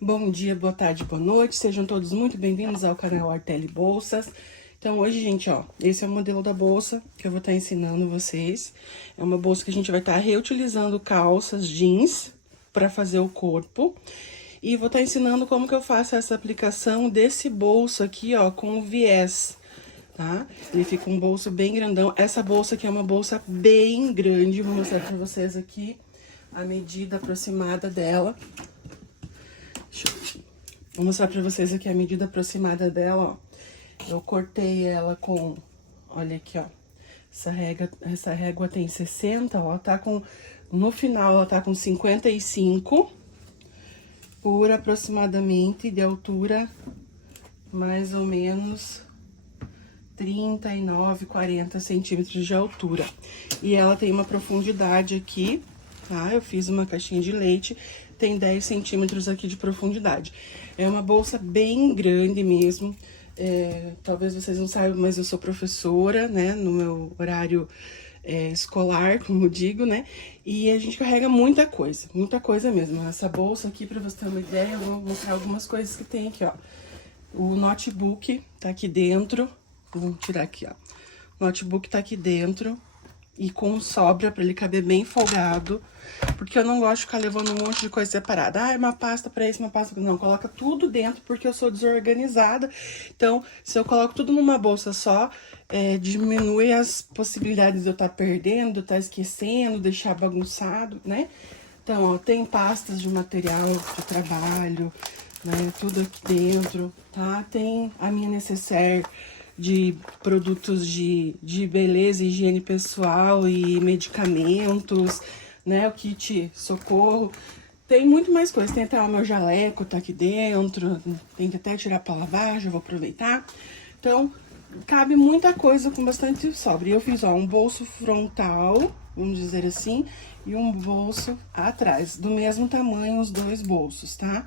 Bom dia, boa tarde, boa noite, sejam todos muito bem-vindos ao canal Artelli Bolsas. Então hoje, gente, ó, esse é o modelo da bolsa que eu vou estar ensinando vocês. É uma bolsa que a gente vai estar reutilizando calças jeans para fazer o corpo. E vou estar ensinando como que eu faço essa aplicação desse bolso aqui, ó, com viés, tá? Ele fica um bolso bem grandão. Essa bolsa aqui é uma bolsa bem grande, vou mostrar pra vocês aqui a medida aproximada dela. Vou mostrar pra vocês aqui a medida aproximada dela, ó. Eu cortei ela com, olha aqui, ó. Essa régua tem 60, ó, tá com, no final ela tá com 55 por aproximadamente de altura, mais ou menos 39, 40 centímetros de altura. E ela tem uma profundidade aqui, tá? Eu fiz uma caixinha de leite, tem 10 centímetros aqui de profundidade. É uma bolsa bem grande mesmo. Talvez vocês não saibam, mas eu sou professora, né? No meu horário escolar, como digo, né? E a gente carrega muita coisa mesmo. Essa bolsa aqui, pra você ter uma ideia, eu vou mostrar algumas coisas que tem aqui, ó. O notebook tá aqui dentro. Vamos tirar aqui, ó. O notebook tá aqui dentro e com sobra pra ele caber bem folgado, porque eu não gosto de ficar levando um monte de coisa separada. Ah, é uma pasta pra isso, uma pasta pra... Não, coloca tudo dentro, porque eu sou desorganizada. Então, se eu coloco tudo numa bolsa só, diminui as possibilidades de eu estar perdendo, de eu estar esquecendo, deixar bagunçado, né? Então, ó, tem pastas de material de trabalho, né? Tudo aqui dentro, tá? Tem a minha necessaire de produtos de beleza, higiene pessoal e medicamentos, né? O kit socorro. Tem muito mais coisa. Tem até o meu jaleco, tá aqui dentro. Tem que até tirar pra lavar, já vou aproveitar. Então, cabe muita coisa com bastante sobra. E eu fiz, ó, um bolso frontal, vamos dizer assim, e um bolso atrás. Do mesmo tamanho os dois bolsos, tá?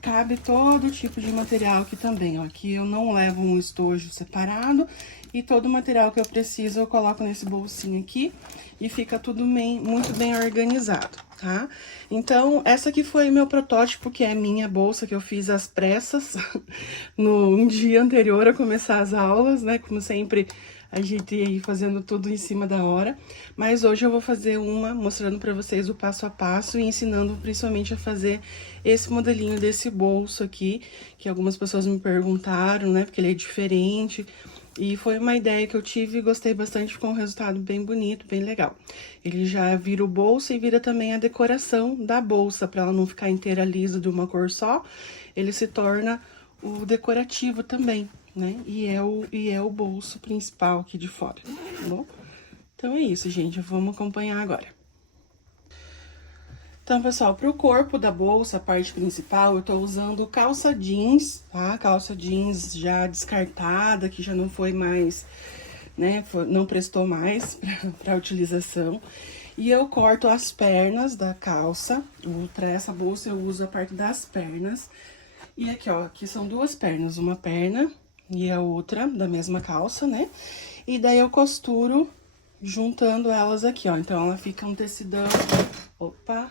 Cabe todo tipo de material aqui também, ó. Aqui eu não levo um estojo separado e todo o material que eu preciso eu coloco nesse bolsinho aqui e fica tudo muito bem organizado, tá? Então, essa aqui foi meu protótipo, que é a minha bolsa que eu fiz às pressas no dia anterior a começar as aulas, né? Como sempre, a gente ia fazendo tudo em cima da hora. Mas hoje eu vou fazer uma mostrando pra vocês o passo a passo e ensinando principalmente a fazer esse modelinho desse bolso aqui, que algumas pessoas me perguntaram, né? Porque ele é diferente. E foi uma ideia que eu tive e gostei bastante, ficou um resultado bem bonito, bem legal. Ele já vira o bolso e vira também a decoração da bolsa, pra ela não ficar inteira lisa de uma cor só. Ele se torna o decorativo também, né? E é o bolso principal aqui de fora, tá bom? Então é isso, gente, vamos acompanhar agora. Então, pessoal, pro corpo da bolsa, a parte principal, eu tô usando calça jeans, tá? Calça jeans já descartada, que já não foi mais, né? Não prestou mais pra utilização. E eu corto as pernas da calça. Pra essa bolsa eu uso a parte das pernas. E aqui, ó, aqui são duas pernas, uma perna e a outra da mesma calça, né? E daí eu costuro juntando elas aqui, ó. Então, ela fica um tecidão, opa,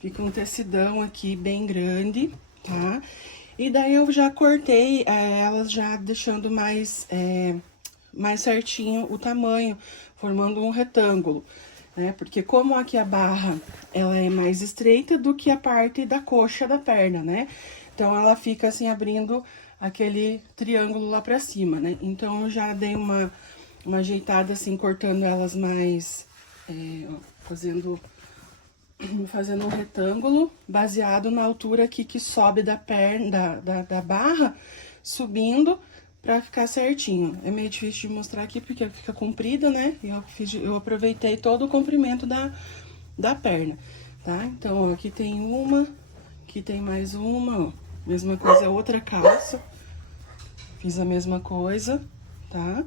fica um tecidão aqui bem grande, tá? E daí eu já cortei elas já deixando mais certinho o tamanho, formando um retângulo, né? Porque como aqui a barra, ela é mais estreita do que a parte da coxa da perna, né? Então, ela fica assim, abrindo aquele triângulo lá pra cima, né? Então, eu já dei uma ajeitada assim, cortando elas mais, ó, fazendo um retângulo, baseado na altura aqui que sobe da perna, da barra, subindo pra ficar certinho. É meio difícil de mostrar aqui, porque fica comprida, né? E eu aproveitei todo o comprimento da perna, tá? Então, ó, aqui tem uma, aqui tem mais uma, ó. Mesma coisa, outra calça. Fiz a mesma coisa, tá?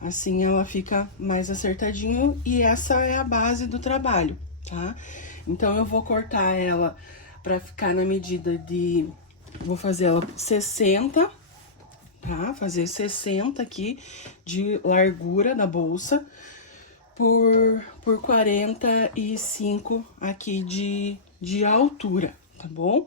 Assim ela fica mais acertadinho e essa é a base do trabalho, tá? Então, eu vou cortar ela pra ficar na medida de... Vou fazer ela 60, tá? Fazer 60 aqui de largura da bolsa por 45 aqui de altura, tá bom?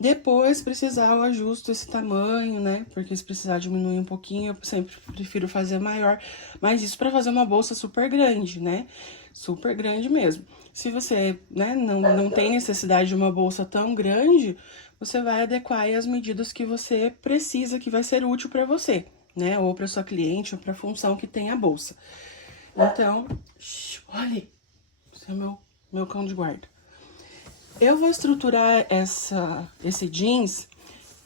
Depois, se precisar, eu ajusto esse tamanho, né? Porque se precisar diminuir um pouquinho, eu sempre prefiro fazer maior. Mas isso pra fazer uma bolsa super grande, né? Super grande mesmo. Se você, né, não tem necessidade de uma bolsa tão grande, você vai adequar aí as medidas que você precisa, que vai ser útil pra você, né? Ou pra sua cliente, ou pra função que tem a bolsa. Então, olha, esse é meu cão de guarda. Eu vou estruturar esse jeans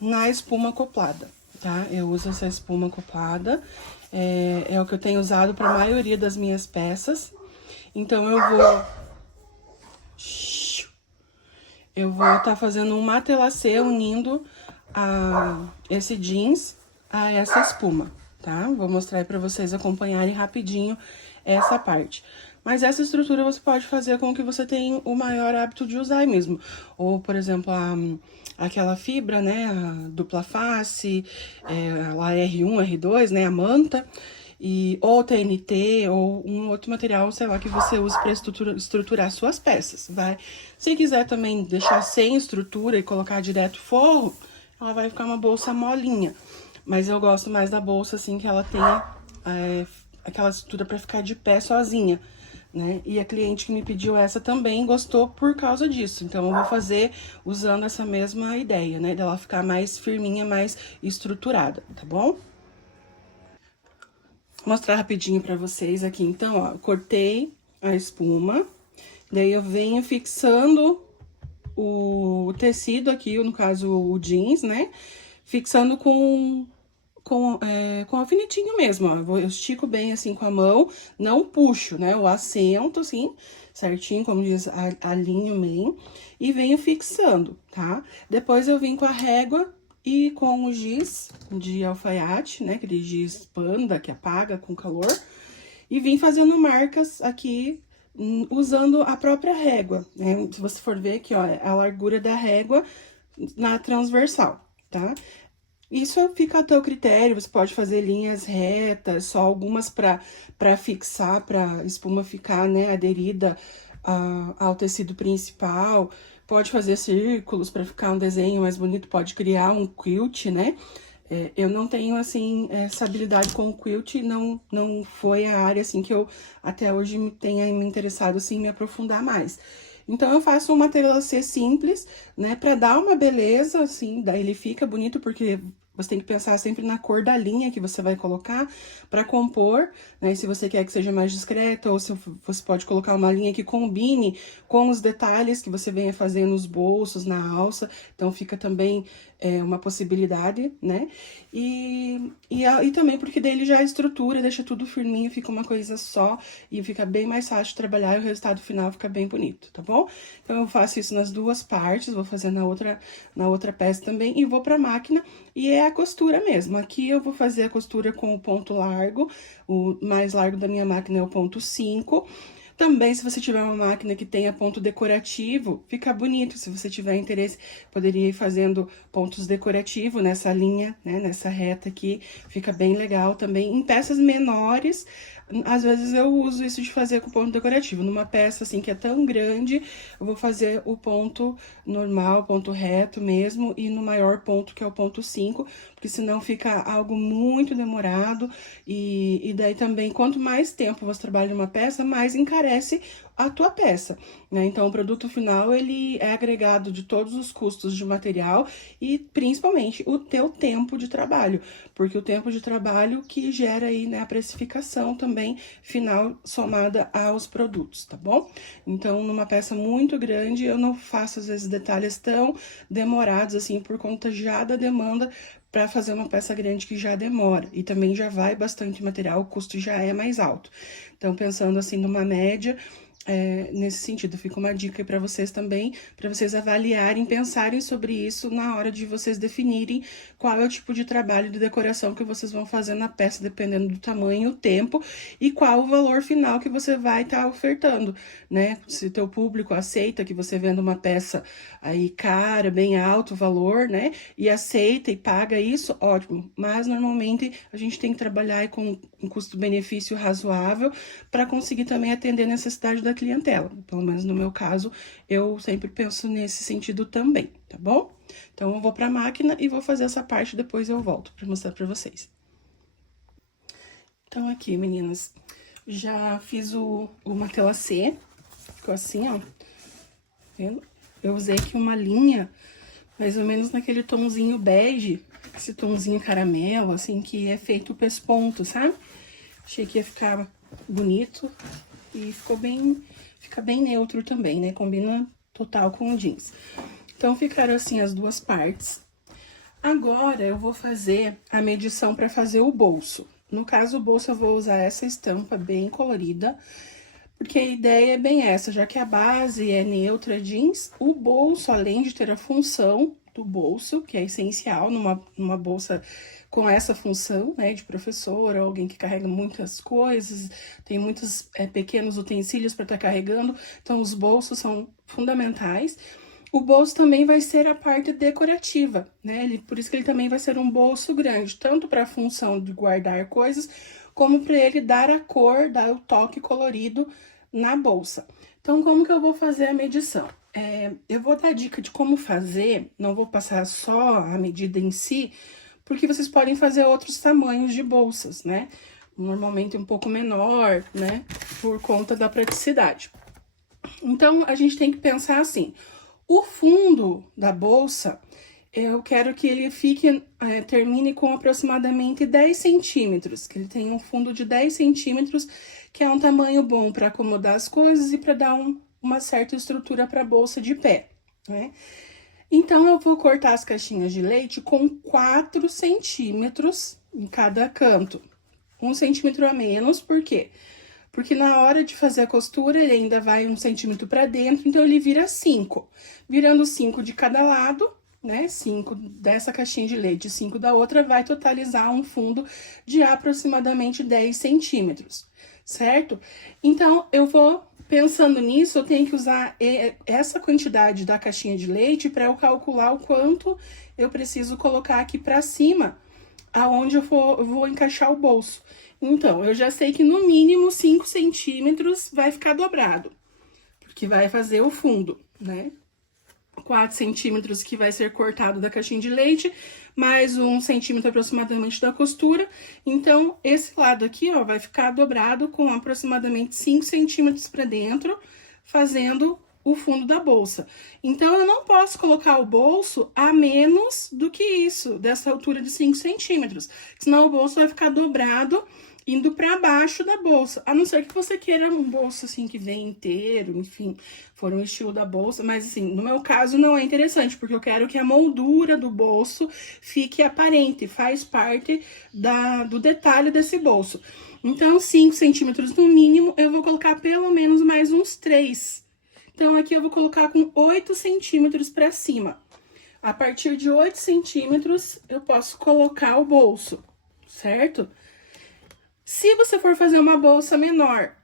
na espuma acoplada, tá? Eu uso essa espuma acoplada, é o que eu tenho usado para a maioria das minhas peças. Então, eu vou estar fazendo um matelacê unindo esse jeans a essa espuma, tá? Vou mostrar aí pra vocês acompanharem rapidinho essa parte. Mas essa estrutura você pode fazer com que você tenha o maior hábito de usar mesmo. Ou, por exemplo, aquela fibra, né, a dupla face, a R1, R2, né, a manta, ou TNT, ou um outro material, sei lá, que você use para estruturar suas peças, vai. Se quiser também deixar sem estrutura e colocar direto forro, ela vai ficar uma bolsa molinha. Mas eu gosto mais da bolsa, assim, que ela tenha aquela estrutura para ficar de pé sozinha, né? E a cliente que me pediu essa também gostou por causa disso. Então, eu vou fazer usando essa mesma ideia, né? Dela ficar mais firminha, mais estruturada, tá bom? Vou mostrar rapidinho pra vocês aqui. Então, ó, cortei a espuma. Daí, eu venho fixando o tecido aqui, no caso, o jeans, né? Fixando com alfinetinho mesmo, ó. Eu estico bem assim com a mão, não puxo, né? Eu assento assim, certinho, como diz, alinho bem, e venho fixando, tá? Depois eu vim com a régua e com o giz de alfaiate, né? Aquele giz panda que apaga com calor, e vim fazendo marcas aqui usando a própria régua, né? Se você for ver aqui, ó, é a largura da régua na transversal, tá? Isso fica a teu critério, você pode fazer linhas retas, só algumas para fixar, para a espuma ficar, né, aderida ao tecido principal. Pode fazer círculos para ficar um desenho mais bonito, pode criar um quilt, né? Eu não tenho, assim, essa habilidade com o quilt, não foi a área, assim, que eu até hoje tenha me interessado, assim, me aprofundar mais. Então, eu faço um matelassê simples, né, pra dar uma beleza, assim, daí ele fica bonito, porque você tem que pensar sempre na cor da linha que você vai colocar pra compor, né, se você quer que seja mais discreta, ou se você pode colocar uma linha que combine com os detalhes que você venha fazendo nos bolsos, na alça, então fica também uma possibilidade, né, e também porque daí ele já estrutura, deixa tudo firminho, fica uma coisa só, e fica bem mais fácil de trabalhar, e o resultado final fica bem bonito, tá bom? Então, eu faço isso nas duas partes, vou fazer na outra peça também, e vou pra máquina, e é a costura mesmo. Aqui eu vou fazer a costura com o ponto largo, o mais largo da minha máquina é o ponto 5. Também, se você tiver uma máquina que tenha ponto decorativo, fica bonito. Se você tiver interesse, poderia ir fazendo pontos decorativos nessa linha, né, nessa reta aqui. Fica bem legal também. Em peças menores, às vezes eu uso isso de fazer com ponto decorativo. Numa peça, assim, que é tão grande, eu vou fazer o ponto normal, ponto reto mesmo, e no maior ponto, que é o ponto 5, porque senão fica algo muito demorado, e daí também, quanto mais tempo você trabalha numa peça, mais encarece a tua peça, né? Então, o produto final, ele é agregado de todos os custos de material e, principalmente, o teu tempo de trabalho, porque o tempo de trabalho que gera aí, né, a precificação também final somada aos produtos, tá bom? Então, numa peça muito grande, eu não faço, às vezes, detalhes tão demorados, assim, por conta já da demanda para fazer uma peça grande que já demora, e também já vai bastante material, o custo já é mais alto. Então, pensando assim numa média, nesse sentido, fica uma dica aí para vocês também, para vocês avaliarem, pensarem sobre isso na hora de vocês definirem qual é o tipo de trabalho de decoração que vocês vão fazer na peça, dependendo do tamanho, o tempo, e qual o valor final que você vai estar ofertando, né? Se o teu público aceita que você venda uma peça aí cara, bem alto o valor, né? E aceita e paga isso, ótimo. Mas, normalmente, a gente tem que trabalhar aí com um custo-benefício razoável para conseguir também atender a necessidade da clientela. Pelo menos no meu caso, eu sempre penso nesse sentido também, tá bom? Então, eu vou pra máquina e vou fazer essa parte, depois eu volto pra mostrar pra vocês. Então, aqui, meninas, já fiz uma tela C, ficou assim, ó, vendo? Eu usei aqui uma linha, mais ou menos naquele tomzinho bege, esse tomzinho caramelo, assim, que é feito o pesponto, sabe? Achei que ia ficar bonito e fica bem neutro também, né? Combina total com o jeans. Então, ficaram assim as duas partes. Agora, eu vou fazer a medição para fazer o bolso. No caso, o bolso eu vou usar essa estampa bem colorida, porque a ideia é bem essa, já que a base é neutra jeans, o bolso, além de ter a função do bolso, que é essencial numa bolsa com essa função, né, de professor, ou alguém que carrega muitas coisas, tem muitos pequenos utensílios para estar carregando, então os bolsos são fundamentais. O bolso também vai ser a parte decorativa, né? Por isso que ele também vai ser um bolso grande, tanto para a função de guardar coisas, como para ele dar a cor, dar o toque colorido na bolsa. Então, como que eu vou fazer a medição? Eu vou dar dica de como fazer, não vou passar só a medida em si, porque vocês podem fazer outros tamanhos de bolsas, né? Normalmente um pouco menor, né? Por conta da praticidade. Então, a gente tem que pensar assim, o fundo da bolsa, eu quero que ele termine com aproximadamente 10 centímetros, que ele tenha um fundo de 10 centímetros, que é um tamanho bom para acomodar as coisas e para dar uma certa estrutura para a bolsa de pé, né? Então, eu vou cortar as caixinhas de leite com 4 centímetros em cada canto. 1 centímetro a menos, por quê? Porque na hora de fazer a costura, ele ainda vai 1 centímetro pra dentro, então ele vira 5. Virando 5 de cada lado, né? 5 dessa caixinha de leite e 5 da outra, vai totalizar um fundo de aproximadamente 10 centímetros, certo? Então, eu vou, pensando nisso, eu tenho que usar essa quantidade da caixinha de leite para eu calcular o quanto eu preciso colocar aqui pra cima, aonde eu vou encaixar o bolso. Então, eu já sei que no mínimo 5 centímetros vai ficar dobrado, porque vai fazer o fundo, né? 4 centímetros que vai ser cortado da caixinha de leite, mais 1 centímetro aproximadamente da costura. Então, esse lado aqui, ó, vai ficar dobrado com aproximadamente 5 centímetros pra dentro, fazendo o fundo da bolsa. Então, eu não posso colocar o bolso a menos do que isso, dessa altura de 5 centímetros, senão o bolso vai ficar dobrado, indo pra baixo da bolsa, a não ser que você queira um bolso, assim, que vem inteiro, enfim, for um estilo da bolsa, mas, assim, no meu caso não é interessante, porque eu quero que a moldura do bolso fique aparente, faz parte do detalhe desse bolso. Então, 5 centímetros no mínimo, eu vou colocar pelo menos mais uns 3. Então, aqui eu vou colocar com 8 centímetros pra cima. A partir de 8 centímetros, eu posso colocar o bolso, certo? Se você for fazer uma bolsa menor,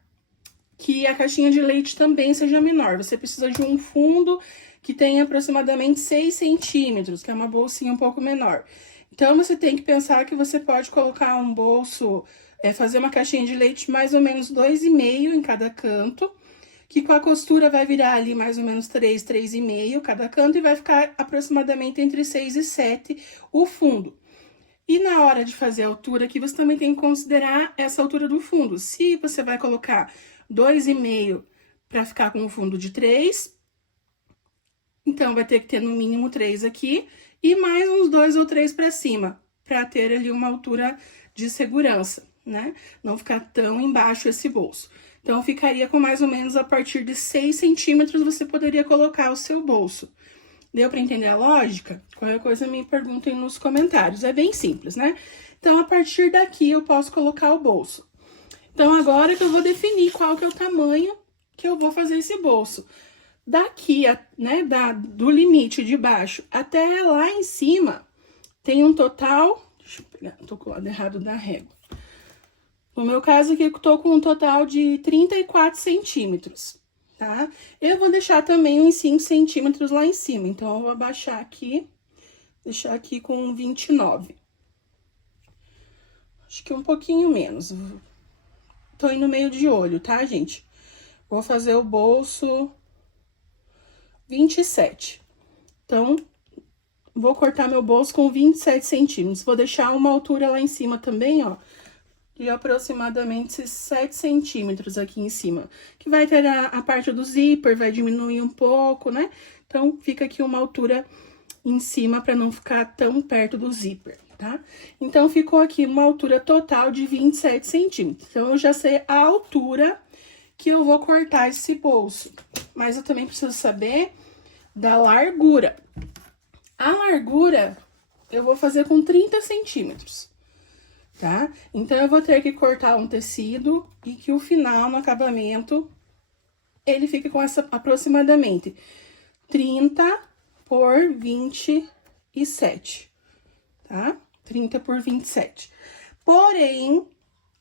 que a caixinha de leite também seja menor, você precisa de um fundo que tenha aproximadamente 6 centímetros, que é uma bolsinha um pouco menor. Então, você tem que pensar que você pode colocar um bolso, fazer uma caixinha de leite mais ou menos 2,5 em cada canto, que com a costura vai virar ali mais ou menos 3, 3,5 cada canto, e vai ficar aproximadamente entre 6 e 7 o fundo. E na hora de fazer a altura aqui, você também tem que considerar essa altura do fundo. Se você vai colocar 2,5 para ficar com um fundo de 3, então vai ter que ter no mínimo 3 aqui, e mais uns 2 ou 3 para cima, para ter ali uma altura de segurança, né? Não ficar tão embaixo esse bolso. Então, ficaria com mais ou menos a partir de 6 centímetros, você poderia colocar o seu bolso. Deu para entender a lógica? Qualquer coisa me perguntem nos comentários. É bem simples, né? Então, a partir daqui, eu posso colocar o bolso. Então, agora que eu vou definir qual que é o tamanho que eu vou fazer esse bolso. Daqui, né, do limite de baixo até lá em cima, tem um total... Deixa eu pegar, tô com o lado errado da régua. No meu caso aqui, eu tô com um total de 34 centímetros. Tá? Eu vou deixar também uns 5 centímetros lá em cima, então, eu vou abaixar aqui, deixar aqui com 29. Acho que um pouquinho menos. Tô indo meio de olho, tá, gente? vou fazer o bolso 27. Então, vou cortar meu bolso com 27 centímetros. Vou deixar uma altura lá em cima também, ó, de aproximadamente 7 centímetros aqui em cima. Que vai ter a parte do zíper, vai diminuir um pouco, né? Então, fica aqui uma altura em cima para não ficar tão perto do zíper, tá? Então, ficou aqui uma altura total de 27 centímetros. Então, eu já sei a altura que eu vou cortar esse bolso. Mas eu também preciso saber da largura. A largura, eu vou fazer com 30 centímetros, tá? Então, eu vou ter que cortar um tecido e que o final, no acabamento, ele fique com essa aproximadamente 30 por 27, tá? 30 por 27. Porém,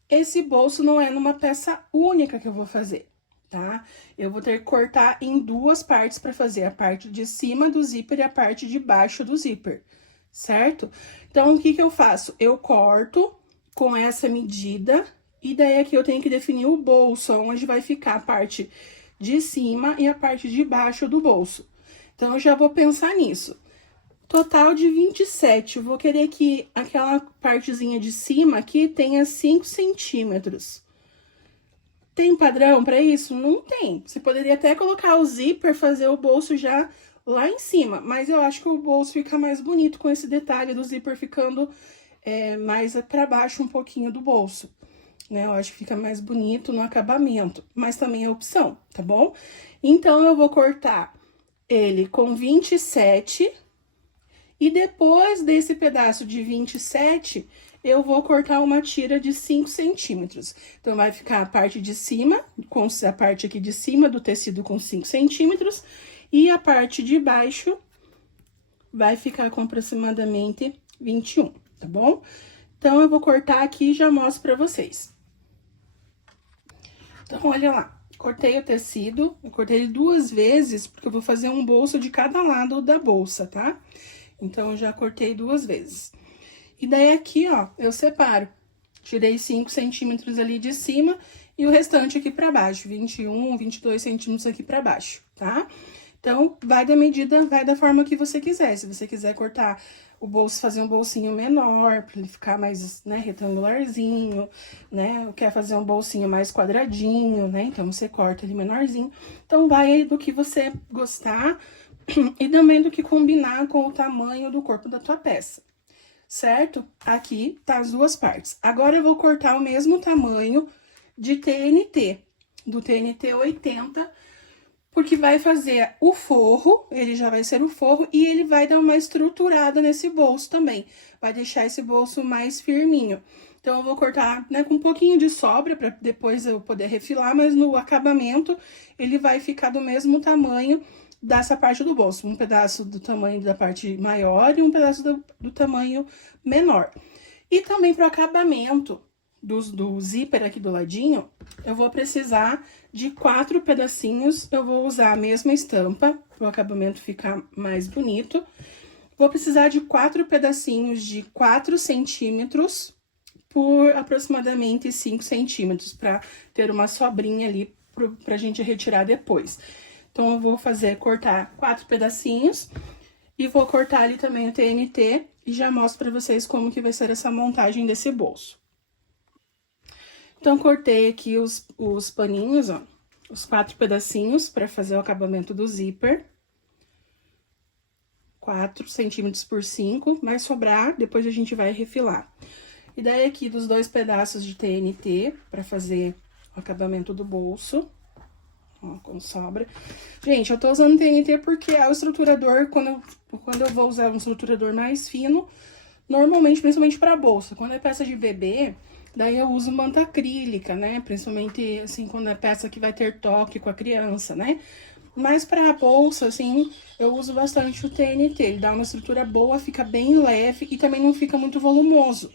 esse bolso não é numa peça única que eu vou fazer, tá? Eu vou ter que cortar em duas partes para fazer a parte de cima do zíper e a parte de baixo do zíper, certo? Então, o que que eu faço? Eu corto com essa medida e daí aqui eu tenho que definir o bolso, onde vai ficar a parte de cima e a parte de baixo do bolso. Então, eu já vou pensar nisso. Total de 27, eu vou querer que aquela partezinha de cima aqui tenha 5 centímetros. Tem padrão para isso? Não tem. Você poderia até colocar o zíper, fazer o bolso já lá em cima, mas eu acho que o bolso fica mais bonito com esse detalhe do zíper ficando mais para baixo um pouquinho do bolso, né? Eu acho que fica mais bonito no acabamento, mas também é opção, tá bom? Então, eu vou cortar ele com 27 e depois desse pedaço de 27, eu vou cortar uma tira de 5 centímetros. Então, vai ficar a parte de cima, com a parte aqui de cima do tecido com 5 centímetros, e a parte de baixo vai ficar com aproximadamente 21, tá bom? Então, eu vou cortar aqui e já mostro pra vocês. Então, olha lá. Cortei o tecido, eu cortei ele 2 vezes, porque eu vou fazer um bolso de cada lado da bolsa, tá? Então, eu já cortei 2 vezes. E daí, aqui, ó, eu separo. Tirei 5 centímetros ali de cima e o restante aqui pra baixo, 21, 22 centímetros aqui pra baixo, tá? Então, vai da medida, vai da forma que você quiser. Se você quiser cortar o bolso, fazer um bolsinho menor, pra ele ficar mais, né, retangularzinho, né? Ou quer fazer um bolsinho mais quadradinho, né? Então, você corta ele menorzinho. Então, vai do que você gostar e também do que combinar com o tamanho do corpo da tua peça, certo? Aqui tá as duas partes. Agora, eu vou cortar o mesmo tamanho de TNT, do TNT 80, porque vai fazer o forro, ele já vai ser o forro, e ele vai dar uma estruturada nesse bolso também. Vai deixar esse bolso mais firminho. Então, eu vou cortar, né, com um pouquinho de sobra, pra depois eu poder refilar, mas no acabamento, ele vai ficar do mesmo tamanho dessa parte do bolso. Um pedaço do tamanho da parte maior e um pedaço do tamanho menor. E também pro acabamento do zíper aqui do ladinho, eu vou precisar de 4 pedacinhos. Eu vou usar a mesma estampa, para o acabamento ficar mais bonito. Vou precisar de 4 pedacinhos de 4 centímetros por aproximadamente 5 centímetros, para ter uma sobrinha ali pra gente retirar depois. Então, eu vou cortar 4 pedacinhos e vou cortar ali também o TNT e já mostro pra vocês como que vai ser essa montagem desse bolso. Então, cortei aqui os paninhos, ó, os 4 pedacinhos pra fazer o acabamento do zíper. 4 centímetros por 5, vai sobrar, depois a gente vai refilar. E daí, aqui, dos 2 pedaços de TNT pra fazer o acabamento do bolso. Ó, com sobra. Gente, eu tô usando TNT porque é o estruturador, quando eu vou usar um estruturador mais fino, normalmente, principalmente pra bolsa. Quando é peça de bebê, daí eu uso manta acrílica, né? Principalmente, assim, quando é peça que vai ter toque com a criança, né? Mas pra bolsa, assim, eu uso bastante o TNT. Ele dá uma estrutura boa, fica bem leve e também não fica muito volumoso.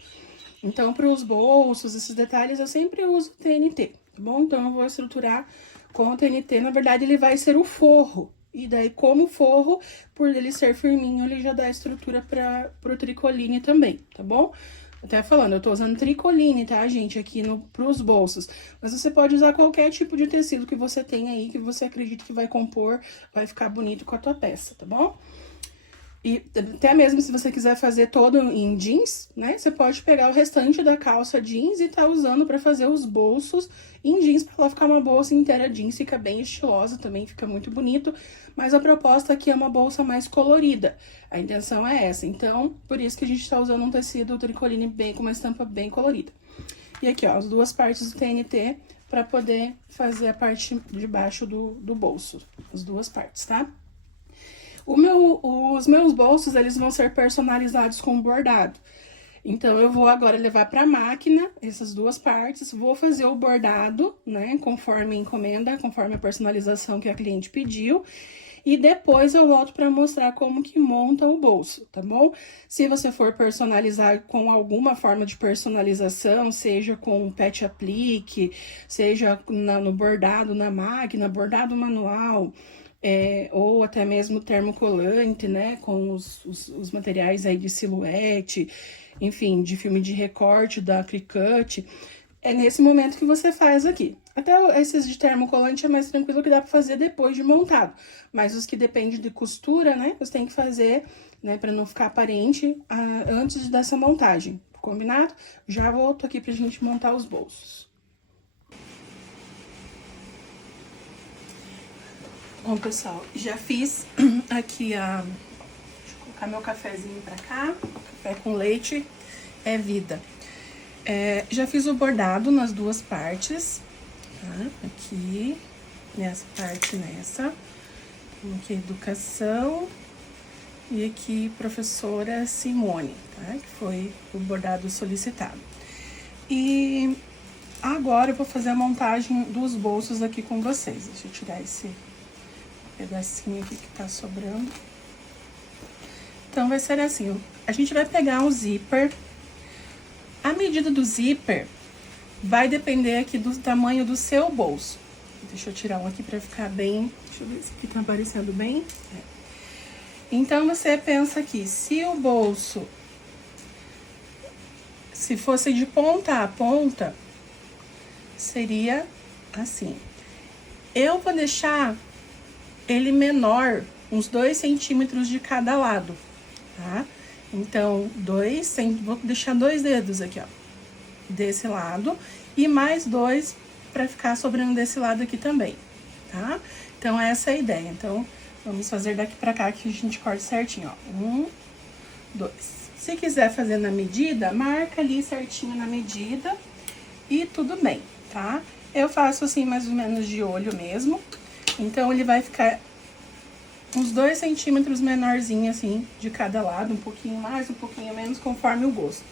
Então, pros bolsos, esses detalhes, eu sempre uso o TNT, tá bom? Então, eu vou estruturar com o TNT. Na verdade, ele vai ser o forro. E daí, como forro, por ele ser firminho, ele já dá estrutura pro tricoline também, tá bom? Até falando, eu tô usando tricoline, tá, gente, aqui pros bolsos. Mas você pode usar qualquer tipo de tecido que você tem aí, que você acredita que vai compor, vai ficar bonito com a tua peça, tá bom? E até mesmo se você quiser fazer todo em jeans, né? Você pode pegar o restante da calça jeans e tá usando pra fazer os bolsos em jeans, pra ela ficar uma bolsa inteira jeans, fica bem estilosa também, fica muito bonito. Mas a proposta aqui é uma bolsa mais colorida, a intenção é essa. Então, por isso que a gente tá usando um tecido tricoline bem, com uma estampa bem colorida. E aqui, ó, as duas partes do TNT pra poder fazer a parte de baixo do bolso, as duas partes, tá? Os meus bolsos, eles vão ser personalizados com bordado. Então, eu vou agora levar pra máquina essas duas partes, vou fazer o bordado, né, conforme a encomenda, conforme a personalização que a cliente pediu. E depois eu volto pra mostrar como que monta o bolso, tá bom? Se você for personalizar com alguma forma de personalização, seja com pet aplique, seja no bordado na máquina, bordado manual, ou até mesmo termocolante, né, com os materiais aí de silhuete, enfim, de filme de recorte, da Cricut, é nesse momento que você faz aqui. Até esses de termocolante é mais tranquilo, que dá pra fazer depois de montado, mas os que dependem de costura, né, você tem que fazer, né, pra não ficar aparente, antes dessa montagem, combinado? Já volto aqui pra gente montar os bolsos. Bom, pessoal, já fiz aqui deixa eu colocar meu cafezinho pra cá. Café com leite é vida. Já fiz o bordado nas duas partes, tá? Aqui, nessa parte, nessa. Aqui, educação. E aqui, professora Simone, tá? Que foi o bordado solicitado. E agora eu vou fazer a montagem dos bolsos aqui com vocês. Deixa eu tirar esse pedacinho aqui que tá sobrando. Então, vai ser assim, a gente vai pegar um zíper. A medida do zíper vai depender aqui do tamanho do seu bolso. Deixa eu tirar um aqui pra ficar bem... Deixa eu ver se aqui tá aparecendo bem. Então, você pensa aqui, se o bolso, se fosse de ponta a ponta, seria assim. Eu vou deixar ele menor, uns 2 centímetros de cada lado, tá? Então, vou deixar 2 dedos aqui, ó, desse lado, e mais 2 pra ficar sobrando desse lado aqui também, tá? Então, essa é a ideia. Então, vamos fazer daqui pra cá que a gente corta certinho, ó. 1, 2. Se quiser fazer na medida, marca ali certinho na medida e tudo bem, tá? Eu faço assim, mais ou menos de olho mesmo. Então, ele vai ficar uns 2 centímetros menorzinho, assim, de cada lado. Um pouquinho mais, um pouquinho menos, conforme o gosto.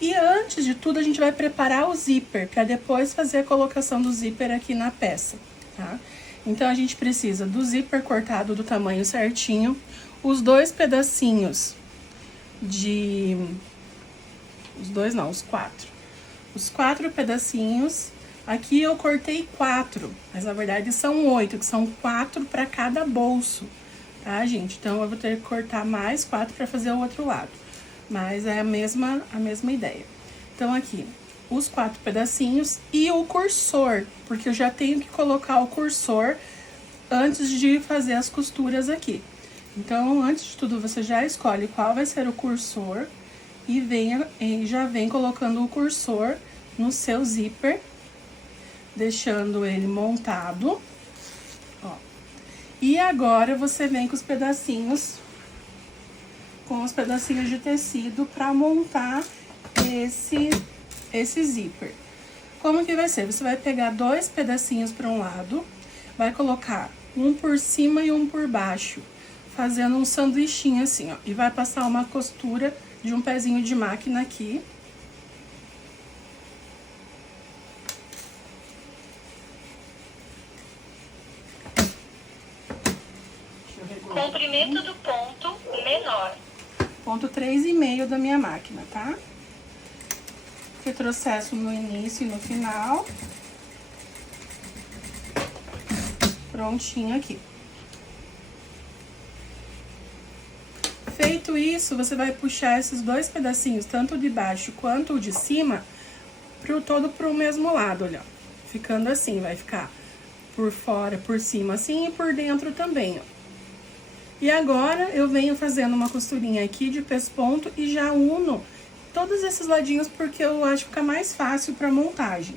E antes de tudo, a gente vai preparar o zíper, pra depois fazer a colocação do zíper aqui na peça, tá? Então, a gente precisa do zíper cortado do tamanho certinho. Os 2 pedacinhos os 2 não, os 4. Os 4 pedacinhos. Aqui eu cortei 4, mas na verdade são 8, que são 4 para cada bolso, tá, gente? Então, eu vou ter que cortar mais 4 para fazer o outro lado, mas é a mesma ideia. Então, aqui, os 4 pedacinhos e o cursor, porque eu já tenho que colocar o cursor antes de fazer as costuras aqui. Então, antes de tudo, você já escolhe qual vai ser o cursor e já vem colocando o cursor no seu zíper, deixando ele montado, ó. E agora, você vem com os pedacinhos de tecido pra montar esse zíper. Como que vai ser? Você vai pegar 2 pedacinhos para um lado, vai colocar um por cima e um por baixo, fazendo um sanduichinho assim, ó. E vai passar uma costura de um pezinho de máquina aqui. Comprimento do ponto menor. Ponto 3,5 da minha máquina, tá? Retrocesso no início e no final. Prontinho aqui. Feito isso, você vai puxar esses dois pedacinhos, tanto o de baixo quanto o de cima, todo pro mesmo lado, olha. Ficando assim, vai ficar por fora, por cima assim e por dentro também, ó. E agora, eu venho fazendo uma costurinha aqui de pesponto e já uno todos esses ladinhos porque eu acho que fica mais fácil pra montagem.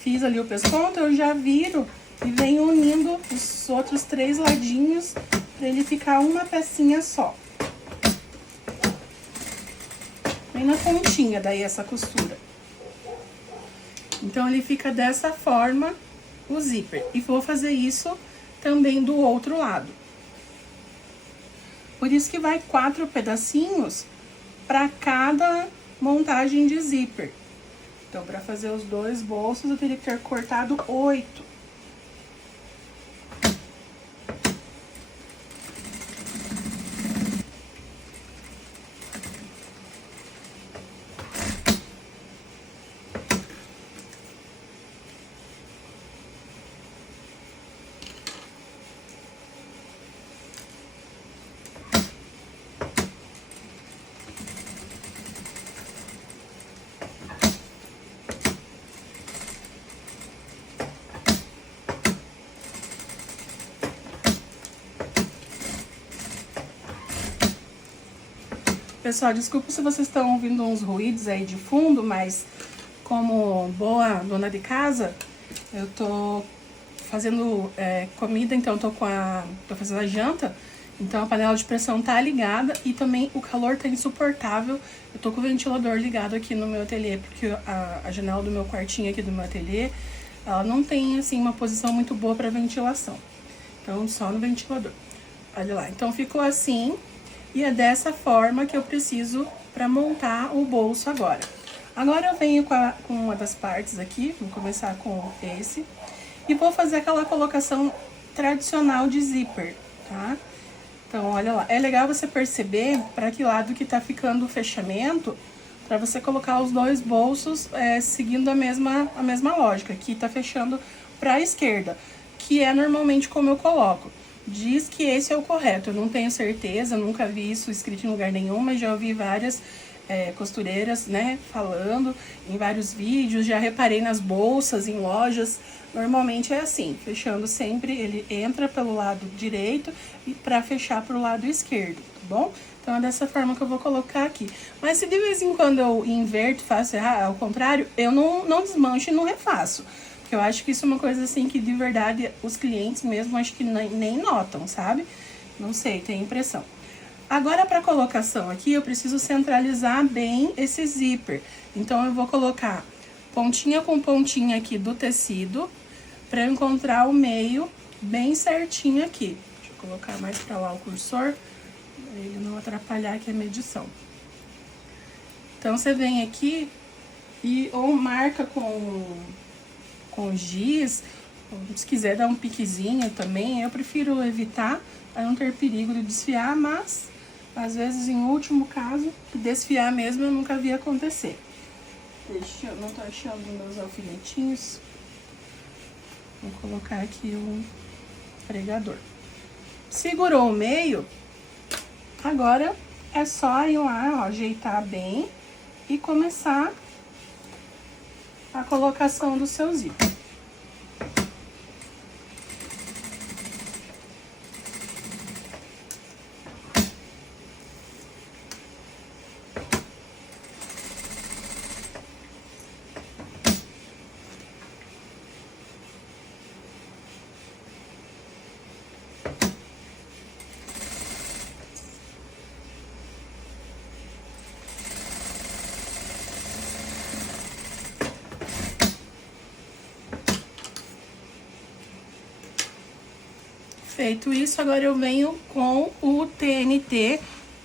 Fiz ali o pesponto, eu já viro e venho unindo os outros 3 ladinhos pra ele ficar uma pecinha só. Bem na pontinha daí essa costura. Então, ele fica dessa forma, o zíper. E vou fazer isso também do outro lado. Por isso que vai 4 pedacinhos para cada montagem de zíper. Então, para fazer os 2 bolsos, eu teria que ter cortado 8. Pessoal, desculpa se vocês estão ouvindo uns ruídos aí de fundo, mas como boa dona de casa, eu tô fazendo comida, então tô fazendo a janta, então a panela de pressão tá ligada e também o calor tá insuportável. Eu tô com o ventilador ligado aqui no meu ateliê, porque a janela do meu quartinho aqui do meu ateliê, ela não tem, assim, uma posição muito boa pra ventilação. Então, só no ventilador. Olha lá, então ficou assim. E é dessa forma que eu preciso para montar o bolso agora. Agora eu venho com uma das partes aqui, vou começar com esse. E vou fazer aquela colocação tradicional de zíper, tá? Então, olha lá. É legal você perceber para que lado que tá ficando o fechamento, para você colocar os 2 bolsos seguindo a mesma lógica. Aqui tá fechando para a esquerda, que é normalmente como eu coloco. Diz que esse é o correto, eu não tenho certeza, nunca vi isso escrito em lugar nenhum, mas já ouvi várias costureiras, né, falando em vários vídeos, já reparei nas bolsas, em lojas, normalmente é assim, fechando sempre, ele entra pelo lado direito e para fechar pro lado esquerdo, tá bom? Então, é dessa forma que eu vou colocar aqui. Mas se de vez em quando eu inverto, faço ao contrário, eu não desmancho e não refaço. Porque eu acho que isso é uma coisa assim que de verdade os clientes mesmo acho que nem notam, sabe? Não sei, tenho impressão. Agora para colocação aqui eu preciso centralizar bem esse zíper. Então eu vou colocar pontinha com pontinha aqui do tecido para eu encontrar o meio bem certinho aqui. Deixa eu colocar mais para lá o cursor, para ele não atrapalhar aqui a medição. Então você vem aqui e ou marca com giz, se quiser dar um piquezinho também, eu prefiro evitar para não ter perigo de desfiar, mas às vezes em último caso, desfiar mesmo eu nunca vi acontecer. Eu não tô achando meus alfinetinhos, vou colocar aqui o pregador. Segurou o meio, agora é só ir lá, ó, ajeitar bem e começar a colocação do seu zíper. Feito isso, agora eu venho com o TNT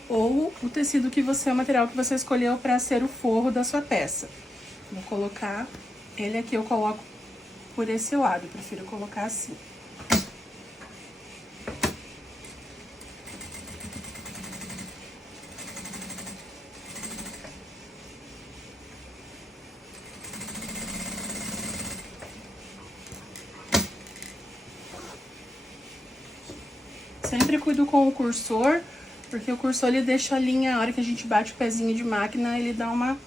ou o tecido que você, o material que você escolheu para ser o forro da sua peça. Vou colocar ele aqui, eu coloco por esse lado, eu prefiro colocar assim. sempre cuido com o cursor, porque o cursor ele deixa a linha, a hora que a gente bate o pezinho de máquina, ele dá uma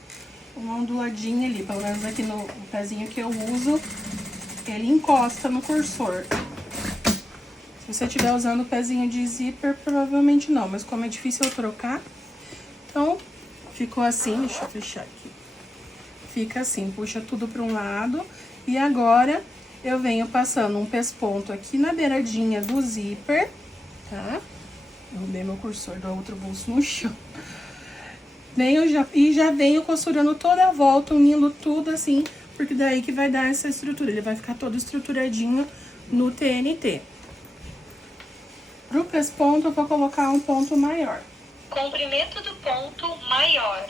onduladinha ali. Pelo menos aqui no pezinho que eu uso, ele encosta no cursor. Se você estiver usando o pezinho de zíper, provavelmente não, mas como é difícil eu trocar, então ficou assim, deixa eu fechar aqui. Fica assim, puxa tudo para um lado e agora eu venho passando um pesponto aqui na beiradinha do zíper, tá? Derrubei meu cursor do outro bolso no chão. Já venho costurando toda a volta, unindo tudo assim, porque daí que vai dar essa estrutura. Ele vai ficar todo estruturadinho no TNT. Pro pesponto eu vou colocar um ponto maior. Comprimento do ponto maior.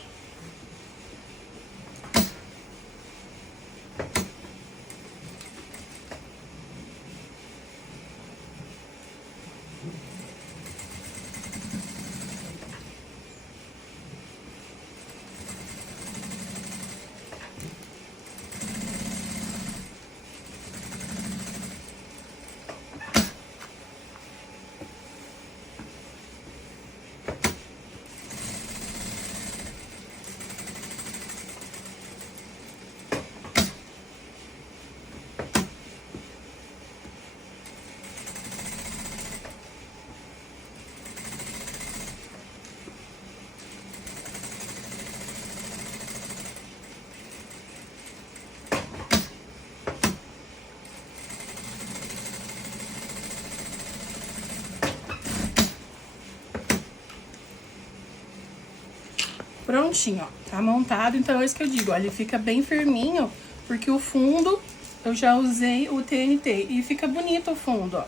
Prontinho, ó, tá montado, então é isso que eu digo, ó, ele fica bem firminho, porque o fundo eu já usei o TNT e fica bonito o fundo, ó,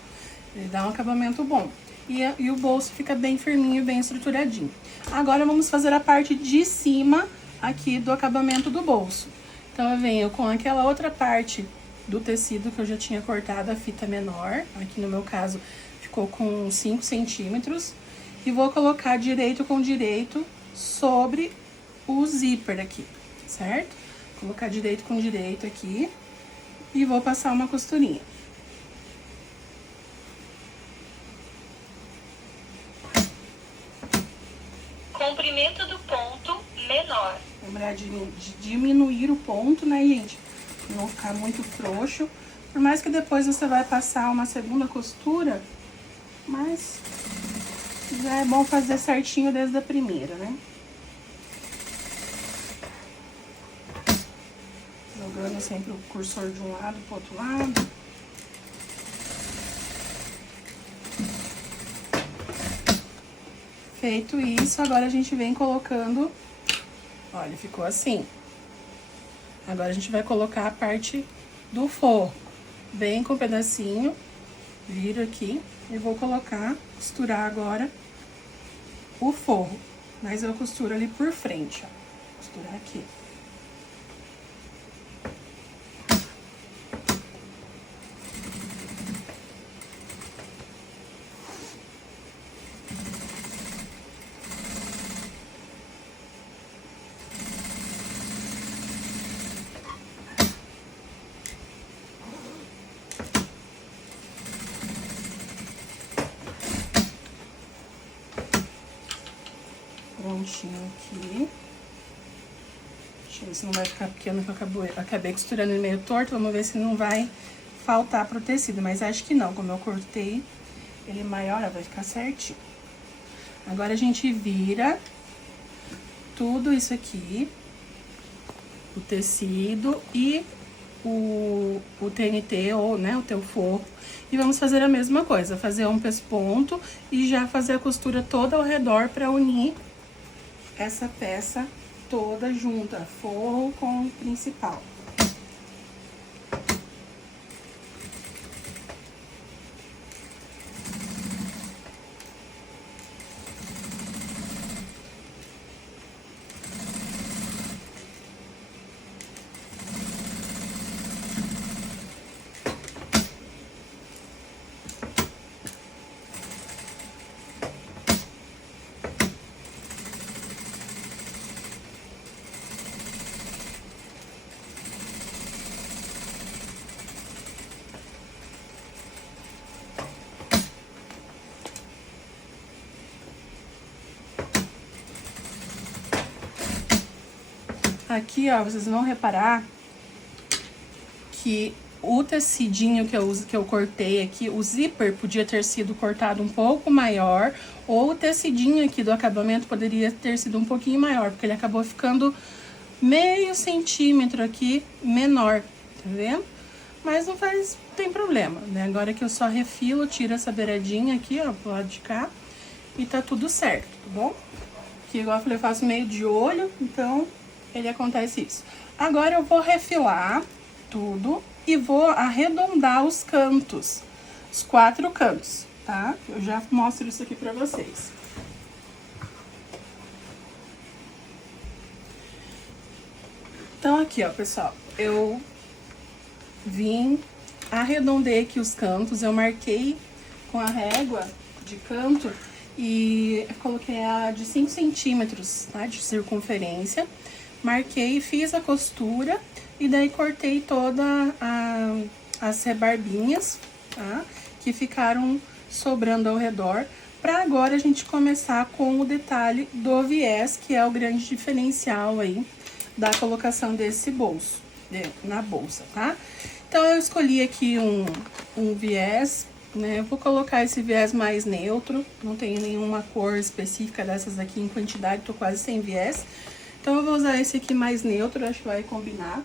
ele dá um acabamento bom. E o bolso fica bem firminho, bem estruturadinho. Agora vamos fazer a parte de cima aqui do acabamento do bolso. Então eu venho com aquela outra parte do tecido que eu já tinha cortado a fita menor, aqui no meu caso ficou com 5 centímetros, e vou colocar direito com direito sobre o zíper aqui, certo? Colocar direito com direito aqui e vou passar uma costurinha. Comprimento do ponto menor. Lembrar de diminuir o ponto, né, gente? Pra não ficar muito frouxo. Por mais que depois você vai passar uma segunda costura, mas já é bom fazer certinho desde a primeira, né? Jogando sempre o cursor de um lado pro outro lado. Feito isso, agora a gente vem colocando, olha, ficou assim. Agora a gente vai colocar a parte do forro. Vem com um pedacinho, viro aqui e vou colocar, costurar agora o forro. Mas eu costuro ali por frente, ó. Costurar aqui. Prontinho aqui. Deixa eu ver se não vai ficar pequeno, que eu acabei costurando ele meio torto. Vamos ver se não vai faltar pro tecido, mas acho que não. Como eu cortei ele maior, ó, vai ficar certinho. Agora a gente vira tudo isso aqui, o tecido e o TNT, ou, né, o teu forro. E vamos fazer a mesma coisa, fazer um pesponto e já fazer a costura toda ao redor pra unir essa peça toda junta, forro com o principal. Aqui, ó, vocês vão reparar que o tecidinho que eu cortei aqui, o zíper podia ter sido cortado um pouco maior, ou o tecidinho aqui do acabamento poderia ter sido um pouquinho maior, porque ele acabou ficando meio centímetro aqui menor, tá vendo? Mas não tem problema, né? Agora que eu só refilo, tiro essa beiradinha aqui, ó, pro lado de cá, e tá tudo certo, tá bom? Que igual eu falei, eu faço meio de olho, então ele acontece isso. Agora eu vou refilar tudo e vou arredondar os cantos, os 4 cantos, tá? Eu já mostro isso aqui pra vocês. Então aqui, ó, pessoal, eu arredondei aqui os cantos, eu marquei com a régua de canto e coloquei a de 5 centímetros, tá, de circunferência. Marquei, fiz a costura e daí cortei toda as rebarbinhas, tá, que ficaram sobrando ao redor, para agora a gente começar com o detalhe do viés, que é o grande diferencial aí da colocação desse bolso, na bolsa, tá? Então, eu escolhi aqui um viés, né? Eu vou colocar esse viés mais neutro, não tenho nenhuma cor específica dessas aqui em quantidade, tô quase sem viés. Então, eu vou usar esse aqui mais neutro, acho que vai combinar,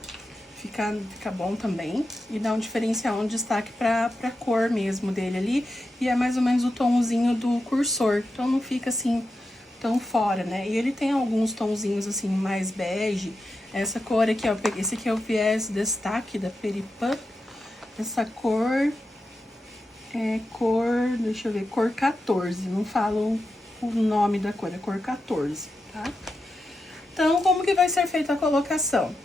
fica bom também. E dá um diferencial, um destaque pra cor mesmo dele ali. E é mais ou menos o tomzinho do cursor, então não fica assim tão fora, né? E ele tem alguns tonzinhos assim mais bege. Essa cor aqui, ó, esse aqui é o viés destaque da Peripã. Essa cor é deixa eu ver, cor 14. Não falo o nome da cor, é cor 14, tá? Então, como que vai ser feita a colocação?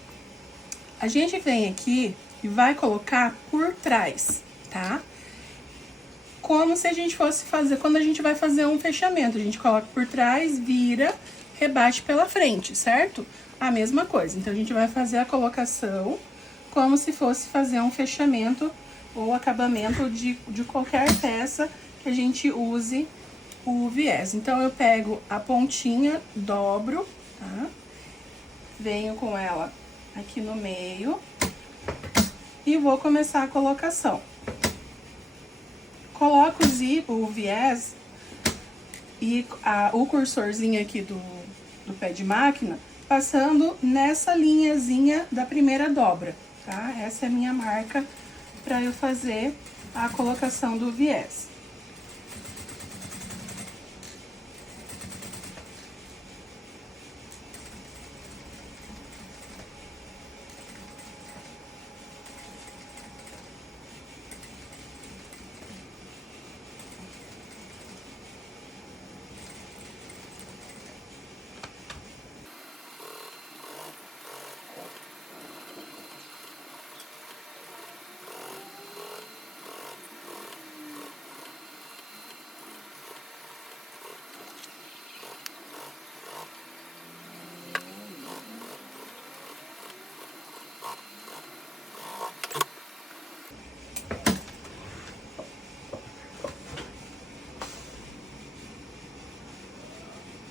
A gente vem aqui e vai colocar por trás, tá? Como se a gente fosse fazer, quando a gente vai fazer um fechamento, a gente coloca por trás, vira, rebate pela frente, certo? A mesma coisa. Então, a gente vai fazer a colocação como se fosse fazer um fechamento ou acabamento de qualquer peça que a gente use o viés. Então, eu pego a pontinha, dobro, tá? Venho com ela aqui no meio e vou começar a colocação. Coloco o viés e o cursorzinho aqui do pé de máquina passando nessa linhazinha da primeira dobra, tá? Essa é a minha marca para eu fazer a colocação do viés.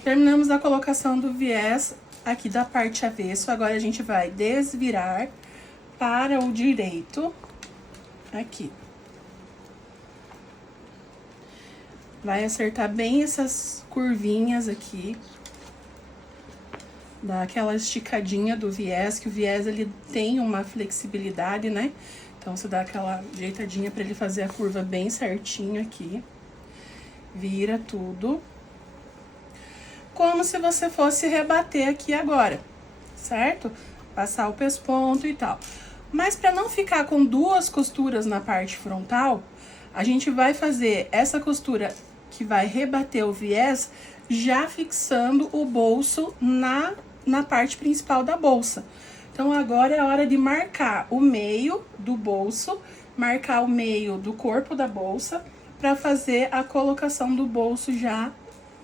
Terminamos a colocação do viés aqui da parte avesso. Agora, a gente vai desvirar para o direito, aqui. Vai acertar bem essas curvinhas aqui. Dá aquela esticadinha do viés, que o viés, ele tem uma flexibilidade, né? Então, você dá aquela ajeitadinha para ele fazer a curva bem certinho aqui. Vira tudo. Como se você fosse rebater aqui agora, certo? Passar o pesponto e tal. Mas para não ficar com 2 costuras na parte frontal, a gente vai fazer essa costura que vai rebater o viés, já fixando o bolso na parte principal da bolsa. Então, agora é a hora de marcar o meio do bolso, marcar o meio do corpo da bolsa, para fazer a colocação do bolso já.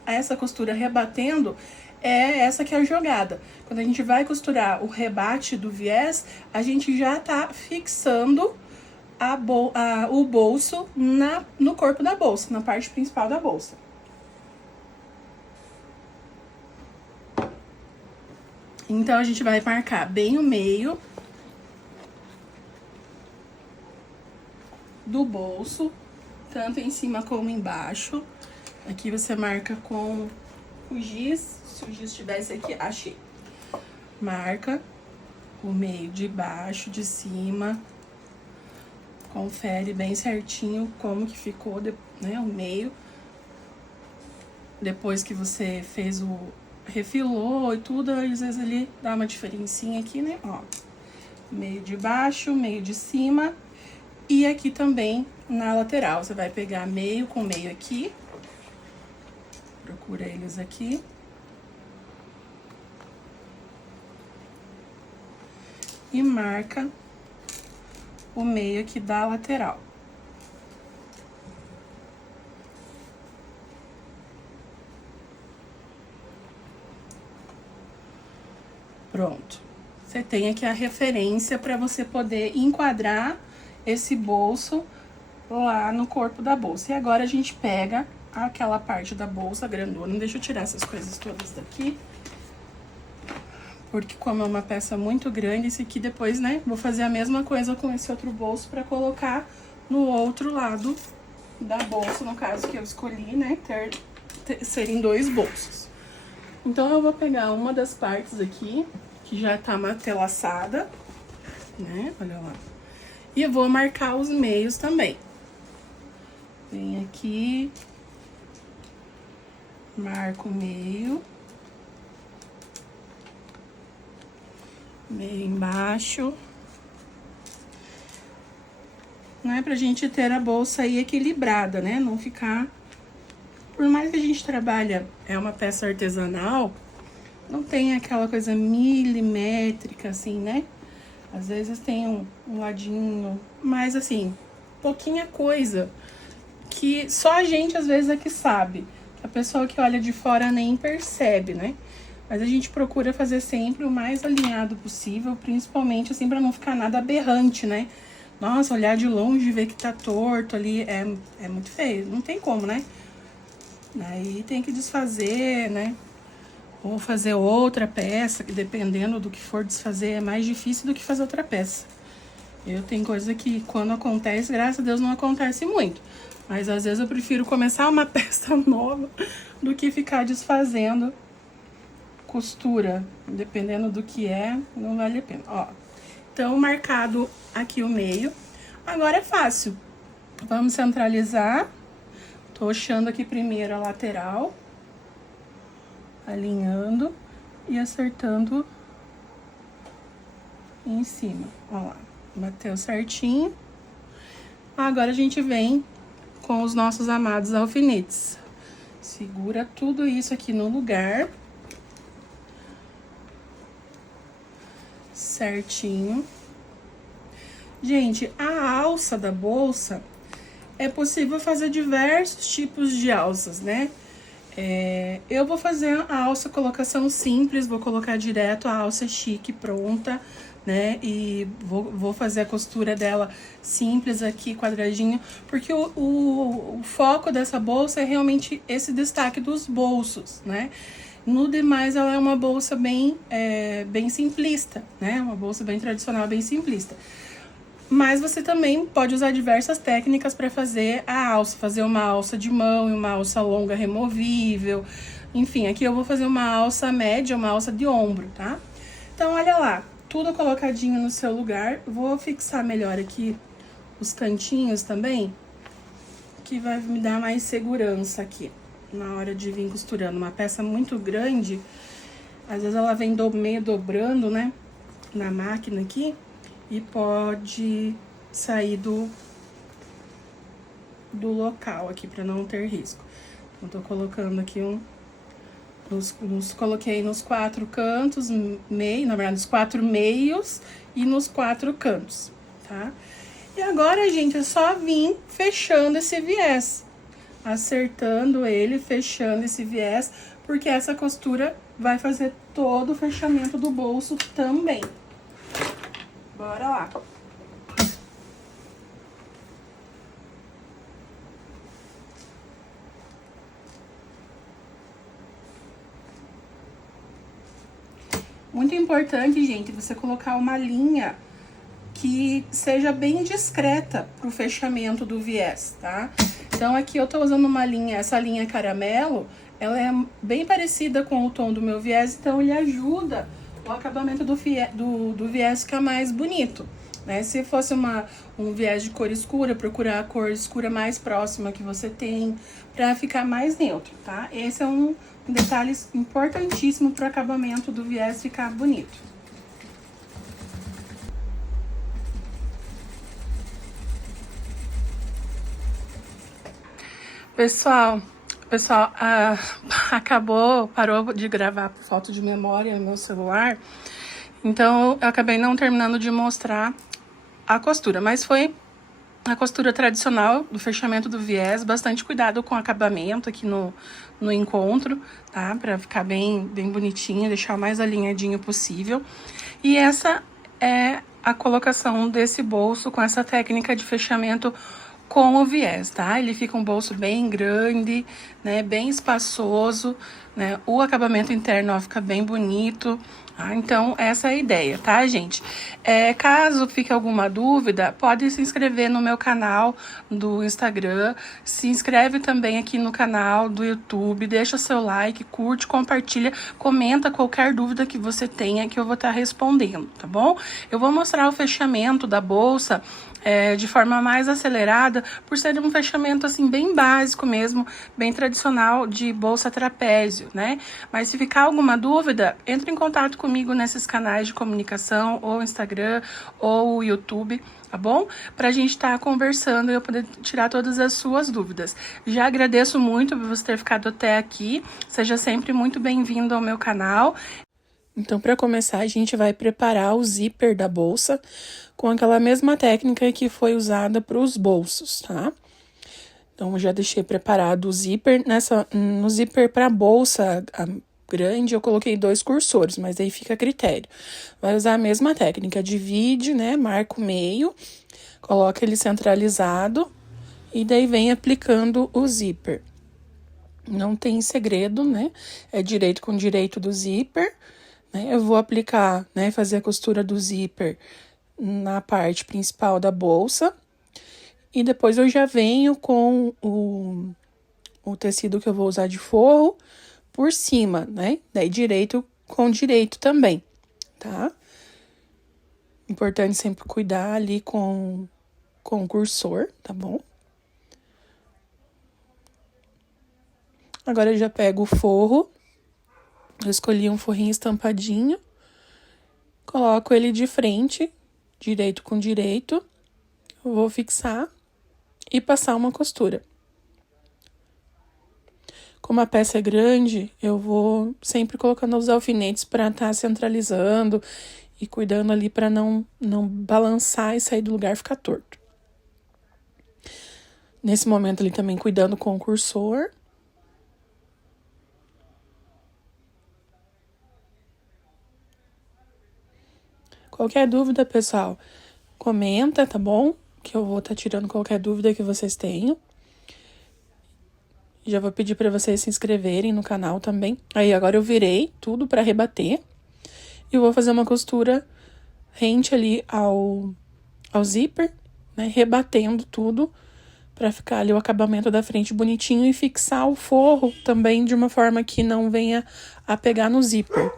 Essa costura rebatendo é essa que é a jogada. Quando a gente vai costurar o rebate do viés, a gente já tá fixando o bolso no corpo da bolsa, na parte principal da bolsa. Então, a gente vai marcar bem o meio do bolso, tanto em cima como embaixo. Aqui você marca com o giz, se o giz estivesse aqui, achei. Marca o meio de baixo, de cima. Confere bem certinho como que ficou, né, o meio. Depois que você fez refilou e tudo, às vezes ele dá uma diferencinha aqui, né, ó. Meio de baixo, meio de cima. E aqui também na lateral, você vai pegar meio com meio aqui. Procura eles aqui. E marca o meio aqui da lateral. Pronto. Você tem aqui a referência para você poder enquadrar esse bolso lá no corpo da bolsa. E agora a gente pega aquela parte da bolsa grandona. Deixa eu tirar essas coisas todas daqui. Porque como é uma peça muito grande, esse aqui depois, né, vou fazer a mesma coisa com esse outro bolso para colocar no outro lado da bolsa, no caso que eu escolhi, né, serem 2 bolsos. Então, eu vou pegar uma das partes aqui, que já tá matelaçada, né, olha lá. E eu vou marcar os meios também. Vem aqui, marco o meio. Meio embaixo, né, pra gente ter a bolsa aí equilibrada, né, não ficar, por mais que a gente trabalha, é uma peça artesanal, não tem aquela coisa milimétrica, assim, né, às vezes tem um ladinho, mas assim, pouquinha coisa, que só a gente às vezes é que sabe, a pessoa que olha de fora nem percebe, né. Mas a gente procura fazer sempre o mais alinhado possível, principalmente assim, pra não ficar nada aberrante, né? Nossa, olhar de longe e ver que tá torto ali é muito feio, não tem como, né? Aí tem que desfazer, né? Ou fazer outra peça, que dependendo do que for desfazer, é mais difícil do que fazer outra peça. Eu tenho coisa que quando acontece, graças a Deus não acontece muito. Mas às vezes eu prefiro começar uma peça nova do que ficar desfazendo costura, dependendo do que é, não vale a pena, ó. Então, marcado aqui o meio. Agora é fácil. Vamos centralizar. Tô achando aqui primeiro a lateral. Alinhando e acertando em cima, ó lá. Bateu certinho. Agora a gente vem com os nossos amados alfinetes. Segura tudo isso aqui no lugar. Certinho. Gente, a alça da bolsa é possível fazer diversos tipos de alças, né? Eu vou fazer a alça colocação simples, vou colocar direto a alça chique pronta, né? E vou fazer a costura dela simples aqui, quadradinho, porque o foco dessa bolsa é realmente esse destaque dos bolsos, né? No demais, ela é uma bolsa bem simplista, né? Uma bolsa bem tradicional, bem simplista. Mas você também pode usar diversas técnicas para fazer a alça. Fazer uma alça de mão e uma alça longa removível. Enfim, aqui eu vou fazer uma alça média, uma alça de ombro, tá? Então, olha lá. Tudo colocadinho no seu lugar. Vou fixar melhor aqui os cantinhos também, que vai me dar mais segurança aqui na hora de vir costurando. Uma peça muito grande, às vezes ela vem meio dobrando, né, na máquina aqui, e pode sair do local aqui, pra não ter risco. Então, tô colocando aqui coloquei nos 4 cantos, na verdade, nos 4 meios e nos 4 cantos, tá? E agora, gente, é só vir fechando esse viés. Acertando ele, fechando esse viés, porque essa costura vai fazer todo o fechamento do bolso também. Bora lá. Muito importante, gente, você colocar uma linha que seja bem discreta pro fechamento do viés, tá? Então aqui eu tô usando uma linha, essa linha caramelo, ela é bem parecida com o tom do meu viés, então ele ajuda o acabamento do viés ficar mais bonito, né? Se fosse um viés de cor escura, procurar a cor escura mais próxima que você tem pra ficar mais neutro, tá? Esse é um detalhe importantíssimo pro acabamento do viés ficar bonito. Pessoal, parou de gravar por falta de memória no meu celular, então eu acabei não terminando de mostrar a costura, mas foi a costura tradicional do fechamento do viés, bastante cuidado com o acabamento aqui no encontro, tá? Pra ficar bem bonitinho, deixar o mais alinhadinho possível. E essa é a colocação desse bolso com essa técnica de fechamento com o viés, tá? Ele fica um bolso bem grande, né? Bem espaçoso, né? O acabamento interno, ó, fica bem bonito. Ah, então, essa é a ideia, tá, gente? Caso fique alguma dúvida, pode se inscrever no meu canal do Instagram, se inscreve também aqui no canal do YouTube, deixa seu like, curte, compartilha, comenta qualquer dúvida que você tenha que eu vou estar respondendo, tá bom? Eu vou mostrar o fechamento da bolsa de forma mais acelerada, por ser um fechamento assim bem básico mesmo, bem tradicional de bolsa trapézio, né? Mas se ficar alguma dúvida, entre em contato comigo nesses canais de comunicação, ou Instagram, ou YouTube, tá bom? Pra gente estar conversando e eu poder tirar todas as suas dúvidas. Já agradeço muito por você ter ficado até aqui, seja sempre muito bem-vindo ao meu canal. Então, para começar, a gente vai preparar o zíper da bolsa com aquela mesma técnica que foi usada para os bolsos, tá? Então, já deixei preparado o zíper. No zíper para bolsa grande, eu coloquei 2 cursores, mas aí fica a critério. Vai usar a mesma técnica, divide, né? Marca o meio, coloca ele centralizado e daí vem aplicando o zíper. Não tem segredo, né? É direito com direito do zíper. Eu vou aplicar, né, fazer a costura do zíper na parte principal da bolsa. E depois eu já venho com o tecido que eu vou usar de forro por cima, né? Daí direito com direito também, tá? Importante sempre cuidar ali com o cursor, tá bom? Agora eu já pego o forro. Eu escolhi um forrinho estampadinho, coloco ele de frente, direito com direito, vou fixar e passar uma costura. Como a peça é grande, eu vou sempre colocando os alfinetes para estar centralizando e cuidando ali para não balançar e sair do lugar e ficar torto. Nesse momento ali também cuidando com o cursor. Qualquer dúvida, pessoal, comenta, tá bom? Que eu vou estar tirando qualquer dúvida que vocês tenham. Já vou pedir para vocês se inscreverem no canal também. Aí, agora eu virei tudo para rebater. E vou fazer uma costura rente ali ao zíper, né? Rebatendo tudo para ficar ali o acabamento da frente bonitinho e fixar o forro também de uma forma que não venha a pegar no zíper.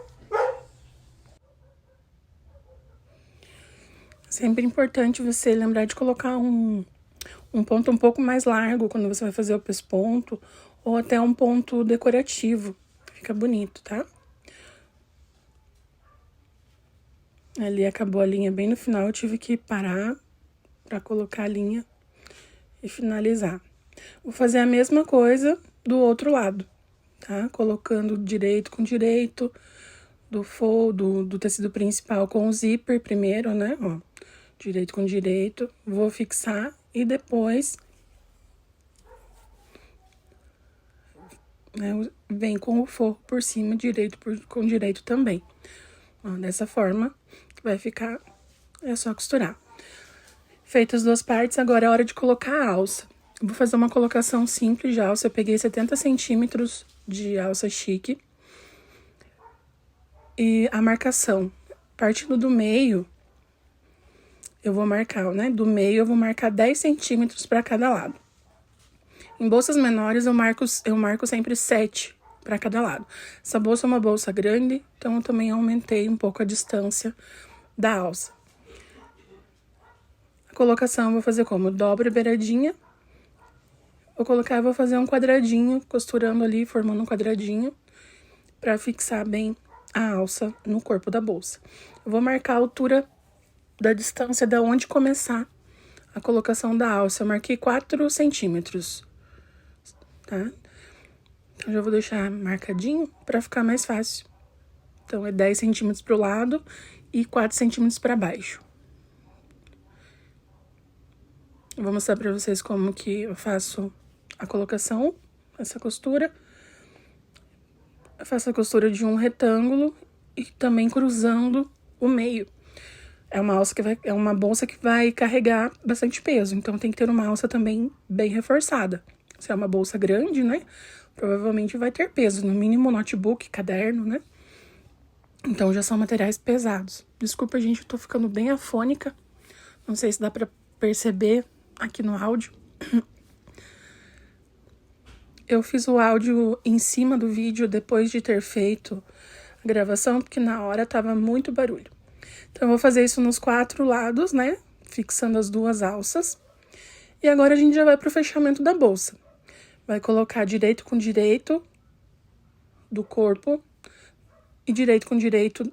Sempre importante você lembrar de colocar um ponto um pouco mais largo quando você vai fazer o pesponto, ou até um ponto decorativo. Fica bonito, tá? Ali acabou a linha bem no final, eu tive que parar pra colocar a linha e finalizar. Vou fazer a mesma coisa do outro lado, tá? Colocando direito com direito, do tecido principal com o zíper primeiro, né? Ó, direito com direito, vou fixar e depois, né, vem com o forro por cima, direito com direito também. Ó, dessa forma, vai ficar, é só costurar. Feitas as duas partes, agora é hora de colocar a alça. Eu vou fazer uma colocação simples de alça, eu peguei 70 centímetros de alça chique. E a marcação, partindo do meio, eu vou marcar, né? Do meio eu vou marcar 10 centímetros para cada lado. Em bolsas menores eu marco sempre 7 para cada lado. Essa bolsa é uma bolsa grande, então eu também aumentei um pouco a distância da alça. A colocação eu vou fazer como? Eu dobro a beiradinha, vou fazer um quadradinho, costurando ali, formando um quadradinho, para fixar bem a alça no corpo da bolsa. Eu vou marcar a altura da distância da onde começar a colocação da alça. Eu marquei 4 centímetros, tá? Então, já vou deixar marcadinho para ficar mais fácil. Então, é 10 centímetros pro lado e 4 centímetros para baixo. Eu vou mostrar para vocês como que eu faço a colocação, essa costura. Eu faço a costura de um retângulo e também cruzando o meio. É uma bolsa que vai carregar bastante peso, então tem que ter uma alça também bem reforçada. Se é uma bolsa grande, né, provavelmente vai ter peso, no mínimo notebook, caderno, né? Então já são materiais pesados. Desculpa, gente, eu tô ficando bem afônica. Não sei se dá pra perceber aqui no áudio. Eu fiz o áudio em cima do vídeo depois de ter feito a gravação, porque na hora tava muito barulho. Então, eu vou fazer isso nos 4 lados, né? Fixando as 2 alças. E agora a gente já vai pro fechamento da bolsa. Vai colocar direito com direito do corpo e direito com direito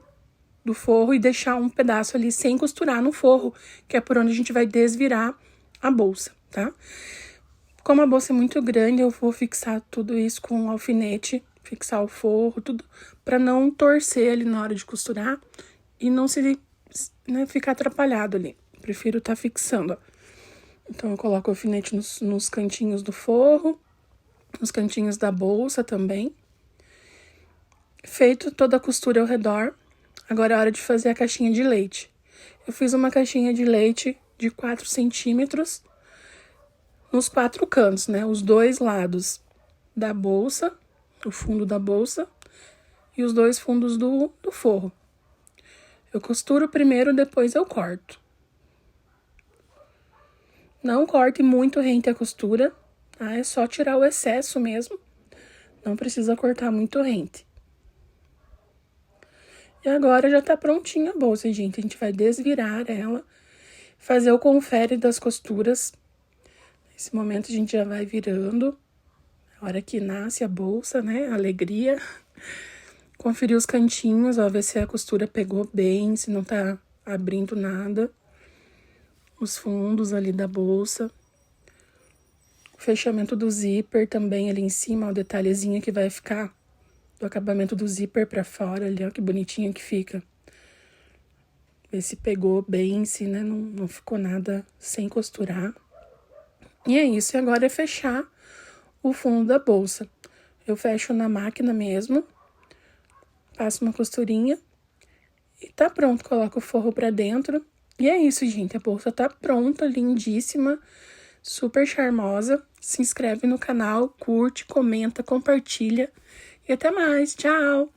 do forro e deixar um pedaço ali sem costurar no forro, que é por onde a gente vai desvirar a bolsa, tá? Como a bolsa é muito grande, eu vou fixar tudo isso com um alfinete, fixar o forro, tudo, pra não torcer ali na hora de costurar e não se, né, ficar atrapalhado ali. Prefiro tá fixando, ó. Então, eu coloco o alfinete nos cantinhos do forro, nos cantinhos da bolsa também. Feito toda a costura ao redor, agora é hora de fazer a caixinha de leite. Eu fiz uma caixinha de leite de 4 centímetros nos 4 cantos, né? Os 2 lados da bolsa, o fundo da bolsa e os 2 fundos do forro. Eu costuro primeiro, depois eu corto. Não corte muito rente a costura, tá? É só tirar o excesso mesmo. Não precisa cortar muito rente. E agora já tá prontinha a bolsa, gente. A gente vai desvirar ela, fazer o confere das costuras. Nesse momento a gente já vai virando. A hora que nasce a bolsa, né? Alegria. Conferir os cantinhos, ó, ver se a costura pegou bem, se não tá abrindo nada. Os fundos ali da bolsa. O fechamento do zíper também ali em cima, ó, o detalhezinho que vai ficar do acabamento do zíper pra fora ali, ó, que bonitinho que fica. Ver se pegou bem, se, né, não ficou nada sem costurar. E é isso, e agora é fechar o fundo da bolsa. Eu fecho na máquina mesmo, passo uma costurinha e tá pronto. Coloco o forro pra dentro. E é isso, gente, a bolsa tá pronta, lindíssima, super charmosa. Se inscreve no canal, curte, comenta, compartilha. E até mais, tchau!